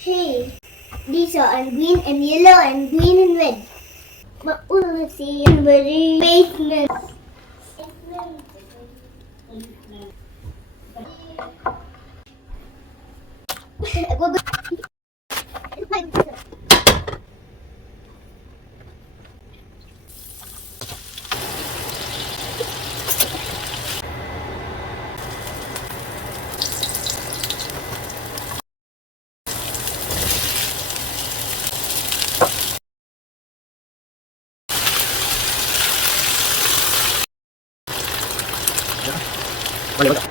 Hey, these are green and yellow and green and red. But we'll see in very basement. Boleh, boleh.